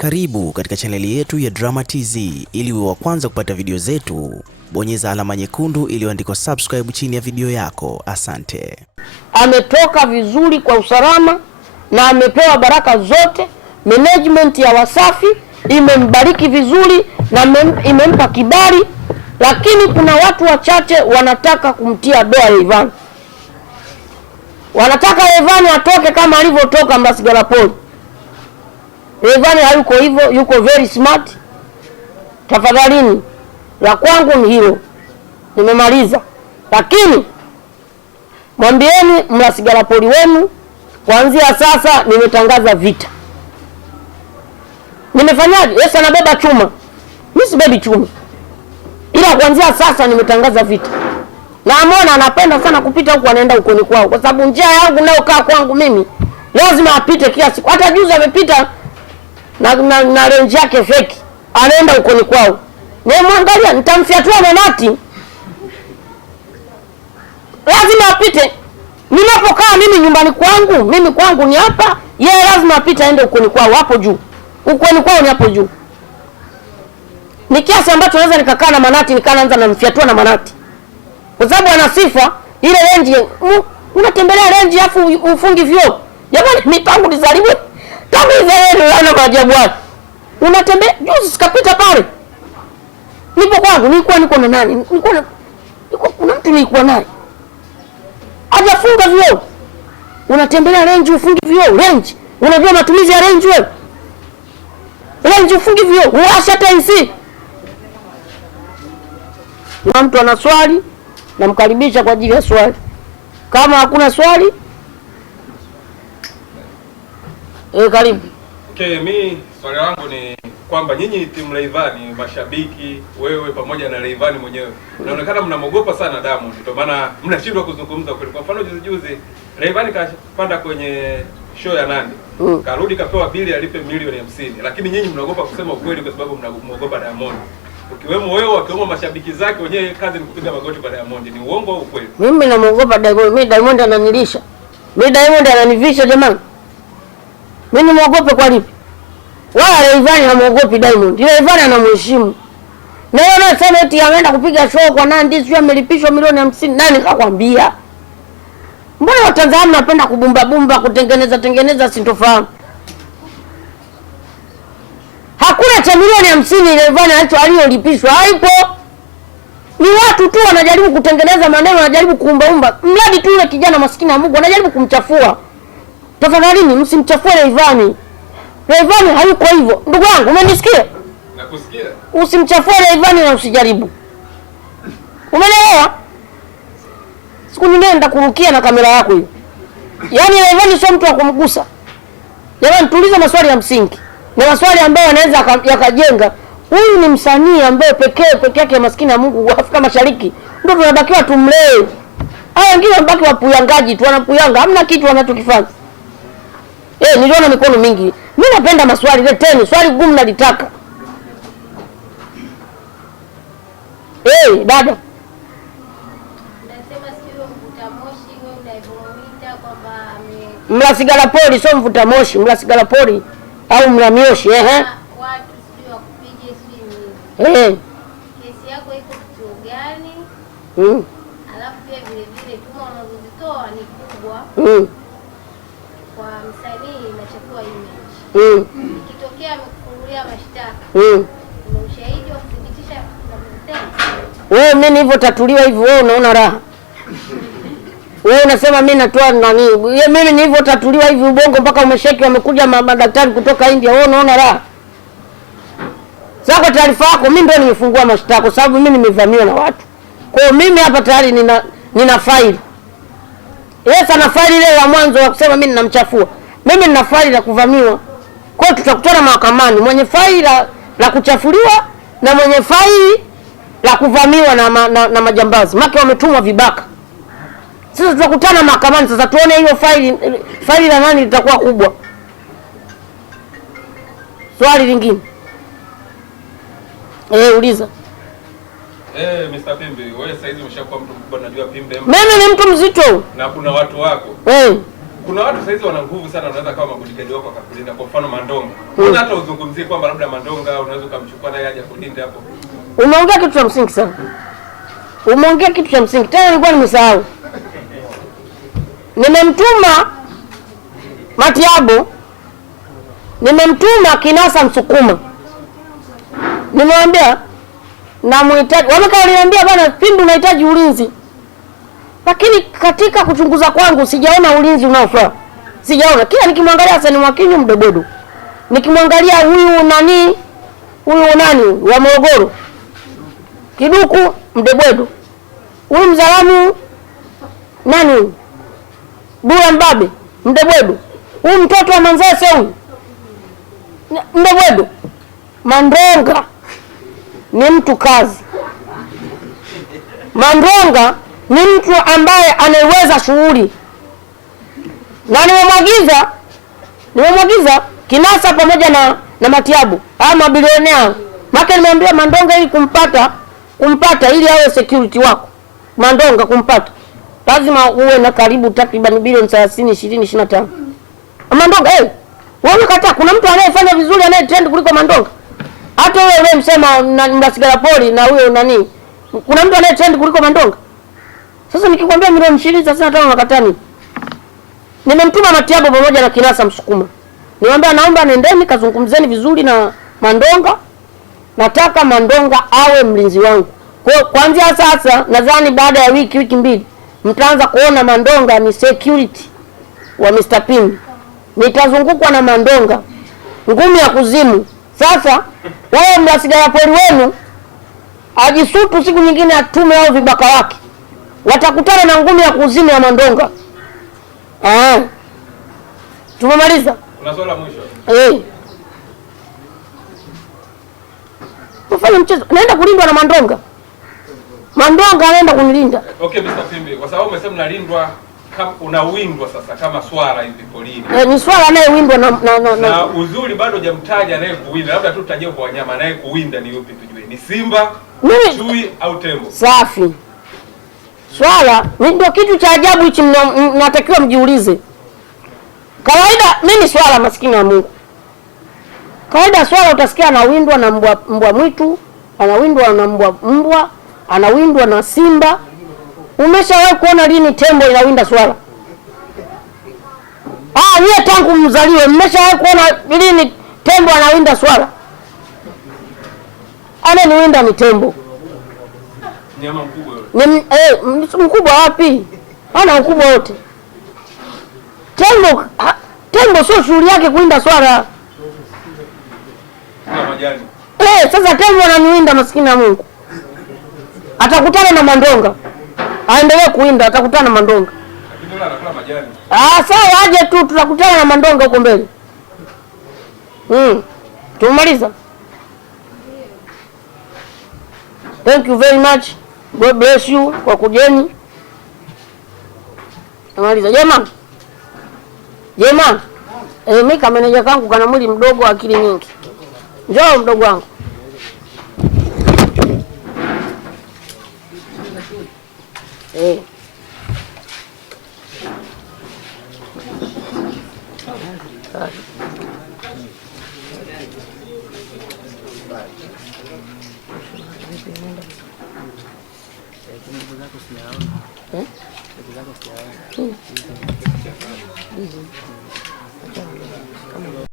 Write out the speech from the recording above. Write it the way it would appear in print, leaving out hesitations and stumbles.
Karibu katika chaneli yetu ya Drama TZ. Ili uwe wa kwanza kupata video zetu, bonyeza alama nyekundu iliyoandikwa subscribe chini ya video yako. Asante. Ametoka vizuri kwa usalama na amepewa baraka zote. Management ya Wasafi imembariki vizuri na imempa kibali, lakini kuna watu wachache wanataka kumtia doa Rayvanny. Wanataka Rayvanny atoke kama alivyotoka Mlasigala Poli. Rayvanny hayuko hivyo, yuko very smart. Tafadhalini, la kwangu ni hilo. Nimemaliza. Lakini mwambieni Mlasigala Poli wenu, kuanzia sasa nimetangaza vita. Nimefanyaje? Yesu anabeba chuma. Mimi sibebi chuma. Ila kuanzia sasa nimetangaza vita. Na Amona anapenda sana kupita huko, anaenda huko ni kwao, kwa sababu njia yangu nayo kaa kwangu mimi lazima apite kila siku. Hata juzi amepita na range yake fake, anaenda huko ni kwao. Nimemwangalia, nitamfiatua manati. Lazima apite. Ninapokaa mimi nyumbani kwangu, mimi kwangu ni hapa, yeye lazima apite aende huko ni kwao hapo juu. Huko ni kwao ni hapo juu. Ni kiasi ambacho naweza nikakaa na manati, nikaanza na mfiatua na manati. Kwa sababu ana sifa ile range, unatembelea range afu ufungi vyo. Jamani, mimi tangu nizaliwe, tangu nizaliwe ana maajabu yake. Unatembea juzi sikapita pale. Nipo kwangu, niko na nani? Kuna mtu nilikuwa naye. Hajafunga vyo. Unatembelea range ufungi vyo, range. Unajua matumizi ya range wewe? Range ufungi vyo, uwasha tensi. Na mtu ana swali, namkaribisha kwa ajili ya swali. Kama hakuna swali, karibu. Okay, mimi swali langu ni kwamba nyinyi timu Rayvanny, mashabiki, wewe pamoja na Rayvanny mwenyewe, inaonekana mnamogopa sana Diamond, ndio maana mnashindwa kuzungumza kweli. Kwa mfano juzi Rayvanny kapanda kwenye show ya Nandi, karudi kapewa bili alipe milioni 50, lakini nyinyi mnaogopa kusema ukweli kwa sababu mnaogopa Diamond. Ukiwemo wewe, wakiwemo mashabiki zake wenyewe, kazi ni kupiga magoti kwa Diamond. Ni uongo au ukweli? Mimi namuogopa Diamond. Mimi Diamond ananilisha. Mimi Diamond ananivisha jamani. Mimi muogope kwa lipi? Wala Rayvanny hamuogopi Diamond. Rayvanny anamheshimu. Na yeye anasema eti ameenda kupiga show kwa Nandi, sio amelipishwa milioni 50. Nani kakwambia? Mbona Watanzania mnapenda kubumba kutengeneza sintofahamu? Hakuna cha milioni 50 Rayvanny aliyolipishwa. Haipo. Ni watu tu wanajaribu kutengeneza maneno, wanajaribu kuumbaumba. Mradi tu yule kijana maskini wa Mungu wanajaribu kumchafua. Tafadhalini msimchafue Rayvanny. Rayvanny hayuko hivyo. Ndugu yangu, umenisikia? Nakusikia. Usimchafue Rayvanny na usijaribu. Umeelewa? Siku nyingine nitakurukia na kamera yako hiyo. Yaani Rayvanny sio mtu wa kumgusa. Jamani, tuulize maswali ya msingi. Na maswali ambayo yanaweza yakajenga. Huyu ni msanii ambaye peke yake maskini ya Mungu wa Afrika Mashariki. Ndio tunatakiwa tumlee. Hao wengine wabaki wapuyangaji tu, wanapuyanga, hamna kitu wanachokifanya. Niliona mikono mingi. Mimi napenda maswali, leteni swali gumu nalitaka. Dada. Nasema sio mvuta moshi, wewe unaivoita kwamba Mlasigala Poli sio mvuta moshi, Mlasigala Poli au mlamioshi, watu sio wakupige sio. Kesi yako iko kituo gani? Alafu pia vile tuma unazozitoa ni kubwa. Kwa msanii inachukua image. Ikitokea amekufungulia mashtaka, una ushahidi wa kudhibitisha na mtendo. Mimi hivyo tatuliwa hivyo, wewe unaona raha? Wewe unasema mimi natoa nani? Mimi ni hivyo tatuliwa hivi ubongo mpaka umesheki, wamekuja madaktari kutoka India, wewe unaona raha? Sasa taarifa yako, mimi ndio nimefungua mashtaka kwa sababu mimi nimevamiwa na watu. Kwa hiyo mimi hapa tayari nina faili. Yes, ana faili ile ya mwanzo wa kusema mimi ninamchafua. Mimi nina faili la kuvamiwa. Kwa hiyo tutakutana mahakamani, mwenye faili la kuchafuliwa na mwenye faili la kuvamiwa na majambazi. Maki wametumwa vibaka. Sasa tutakutana mahakamani, sasa tuone hiyo faili la nani litakuwa kubwa. Swali lingine. Uliza. Mr. Pimbe, wewe sasa hivi umeshakuwa mtu mkubwa, najua Pimbe. Mimi ni mtu mzito. Na kuna watu wako. kuna watu saizi wana nguvu sana, wanaweza kama mabodyguard wako akakulinda. Kwa mfano Mandonga, kuna hata uzungumzie kwamba labda Mandonga unaweza kumchukua naye aje kulinda hapo. Umeongea kitu cha msingi sana, umeongea kitu cha msingi tena, nilikuwa nimesahau. Nimemtuma Matiabo, nimemtuma Kinasa Msukuma, nimemwambia na muhitaji, wamekaniambia bwana Pimbi unahitaji ulinzi, lakini katika kuchunguza kwangu sijaona ulinzi unaofaa, sijaona. Kila nikimwangalia Hassan Mwakinyo Mdebodo, nikimwangalia huyu nani wa Morogoro Kiduku Mdebodo, huyu Mzalamu nani Bura Mbabe Mdebodo, huyu mtoto wa Manzese huyu Mdebodo. Mandonga ni mtu kazi. Mandonga ni mtu ambaye anaweza shughuli, na nimemwagiza Kinasa pamoja na Matiabu ama bilionea. Maka nimeambia Mandonga ili kumpata ili awe security wako, Mandonga kumpata lazima uwe na karibu takriban bilioni 30, 20, 25. Mandonga wewe kata, kuna mtu anayefanya vizuri anayetrend kuliko Mandonga? Hata wewe msema Mbasigara Poli na huyo nani, kuna mtu anayetrend kuliko Mandonga? Sasa nikikwambia milioni 20 sasa nataka unakatani. Nimemtuma Matiabo pamoja na Kinasa Msukuma, niwaambia naomba nendeni kazungumzeni vizuri na Mandonga, nataka Mandonga awe mlinzi wangu. Kwa kuanzia sasa nadhani baada ya wiki mbili mtaanza kuona Mandonga ni security wa Mr. Pimbi. Nitazungukwa na Mandonga, ngumi ya kuzimu. Sasa wewe Mbasigara Poli wenu ajisutu, siku nyingine atume au vibaka wake, watakutana na ngumi ya kuzimu ya Mandonga. Tumemaliza. Kuna swala mwisho. Ufanye mchezo. Naenda kulindwa na Mandonga. Mandonga anaenda kunilinda. Okay, Mr. Pimbi, kwa sababu umesema unalindwa kama unawindwa sasa kama swala hivi polini. Ni swala anayewindwa na uzuri bado hujamtaja anayekuwinda. Labda tu tutajie kwa wanyama anayekuwinda ni yupi tujue. Ni simba, chui au tembo? Safi. Swala ndio kitu cha ajabu hichi, mnatakiwa mjiulize. Kawaida mimi swala maskini ya Mungu. Kawaida swala utasikia anawindwa na mbwa mwitu, anawindwa na mbwa, anawindwa na simba. Umeshawahi kuona lini tembo inawinda swala? Wewe tangu mzaliwe mmeshawahi kuona lini tembo anawinda swala? Ananiwinda ni tembo. Nyama mkubwa yule. Ni mkubwa wapi? Hana ukubwa wote. Tembo sio shughuli yake kuwinda swala. Kama majani. Sasa tembo ananiwinda maskini ya Mungu. Atakutana na Mandonga. Aendelee kuwinda, atakutana na Mandonga. Lakini yule anakula majani. Sawa aje tu, tutakutana na Mandonga huko mbele. Tumaliza. Thank you very much. God bless you kwa kujeni. Tumaliza. Jema. Mimi kama meneja kangu kana mwili mdogo, akili nyingi. Njoo mdogo wangu.